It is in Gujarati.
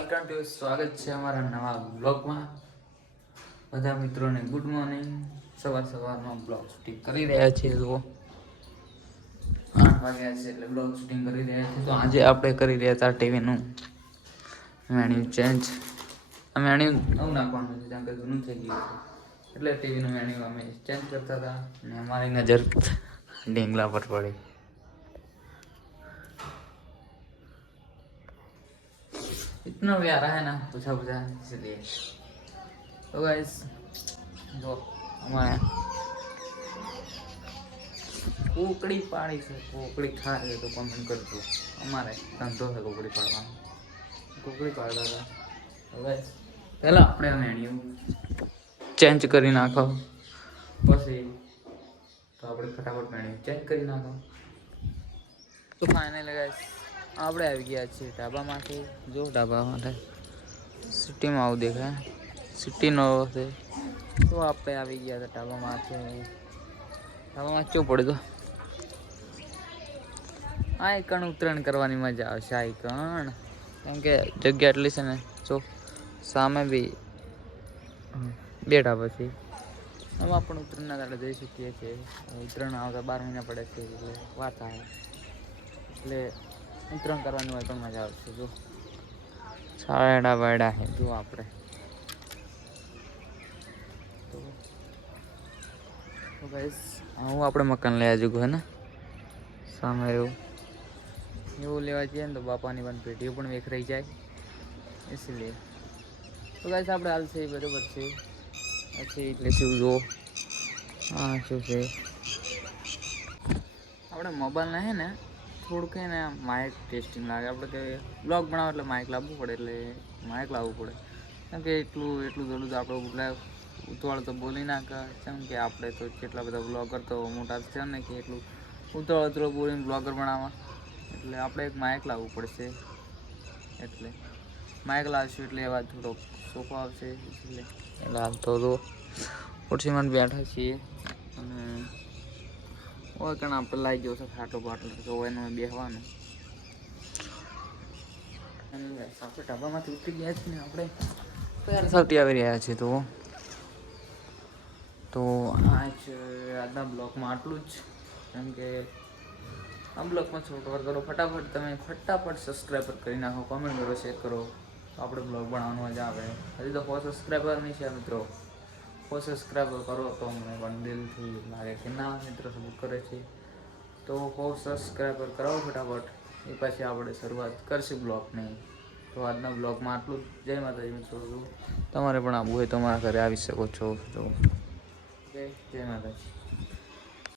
વેલકમ ટુ સ્વાગત છે અમારા નવા બ્લોગમાં. બધા મિત્રોને ગુડ મોર્નિંગ. સવારમાં બ્લોગ શૂટિંગ કરી રહ્યા છીએ. તો 8 વાગ્યા છે એટલે બ્લોગ શૂટિંગ કરી રહ્યા છીએ. તો આજે આપણે કરી રહ્યા હતા ટીવીનું મેન્યુ ચેન્જ. આ મેન્યુ નવું નાખવાનું છે કારણ કે જૂનું થઈ ગયું છે એટલે ટીવીનું મેન્યુ અમે ચેન્જ કરતા હતા અને અમારી નજર ઢીંગલા પર પડી. इतना प्यारा है ना पूछा इसलिए. तो गाइस जो हमारे कोकड़ी पाड़ी से कोकड़ी खाए तो कमेंट करજો. અમારે ધંધો છે કોકડી પાડવાનો. કોકડી પાડતા હતા. તો ગાઈસ પહેલા આપણે આ મેન્યુ ચેન્જ કરી નાખો પછી તો આપણે ફટાફટ મેન્યુ ચેન્જ કરી નાખો. તો ફાઇનલી ગાઈસ આપણે આવી ગયા છીએ ઢાબામાંથી. જો ઢાબા માટે સિટીમાં આવું દેખાય, સિટીનો છે. તો આપણે આવી ગયા હતા ઢાબામાંથી. ઢાબામાં ચો પડે તો આ કણ ઉત્તરાયણ કરવાની મજા આવશે. આ કણ કેમ કે જગ્યા એટલી છે ને. જો સામે બી 2 ઢાબા છે. આમાં પણ ઉત્તરાયણના દાડે જઈ શકીએ છીએ. ઉત્તરાયણ આવતા 12 મહિના પડે છે એટલે વાત આવે એટલે ઉત્તરાયણ કરવાની હોય પણ મજા આવશે. જો છાડા વાડા હે જો આપણે તો ગાઈસ હું આપણે મકાન લઈ આજુ હે ને સામે એવું લેવા જઈએ ને તો બાપાની પણ પેટીઓ પણ વેખરાઈ જાય એટલે. તો ગાઈસ આપણે હાલ છે બરાબર છે પછી એટલે શું જો હા શું છે આપણે મોબાઈલને હે ને થોડુંક ને માઇક ટેસ્ટિંગ લાગે. આપણે કે બ્લોગ બનાવો એટલે માઇક લાવવું પડે એટલે માઇક લાવવું પડે કેમ કે એટલું થોડું તો આપણે ઉતવાળ તો બોલી ના કેમ કે આપણે તો કેટલા બધા બ્લોગર તો મોટા છે ને કે એટલું ઉતવાળ બોલીને બ્લોગર બનાવવા એટલે આપણે એક માઇક લાવવું પડશે. એટલે માઇક લાવશું એટલે અવાજ થોડોક સોફો આવશે એટલે હાલ તો ખુરશીમાં બેઠા છીએ અને ઓય કણ આપણે લાવી ગયો છે ખાટલો બાટલો તો એનું બેસવાનું. આપણે ઢાબામાંથી ઉતરી ગયા છીએ ને આપણે તૈયાર થતી આવી રહ્યા છીએ. તો આજના બ્લોગમાં આટલું જ. કેમ કે આ બ્લોગમાં છોકર કરો ફટાફટ તમે સબસ્ક્રાઈબર કરી નાખો, કોમેન્ટ કરો, શેર કરો તો આપણે બ્લોગ બનાવવાનું મજા આવે. હજી તો 100 સબસ્ક્રાઈબર નહીં છે મિત્રો. 100 સબસ્ક્રાઈબર કરો તો મને પણ દિલથી લાગે કે ના મિત્રો સપોર્ટ કરે છે. તો 100 સબસ્ક્રાઈબર કરાવો ફટાફટ એ પછી આપણે શરૂઆત કરશું બ્લોગની. તો આજના બ્લોગમાં આટલું જ. જય માતાજી મિત્રો. તમારે પણ આવવું હોય તો મારા ઘરે આવી શકો છો. તો જય માતાજી.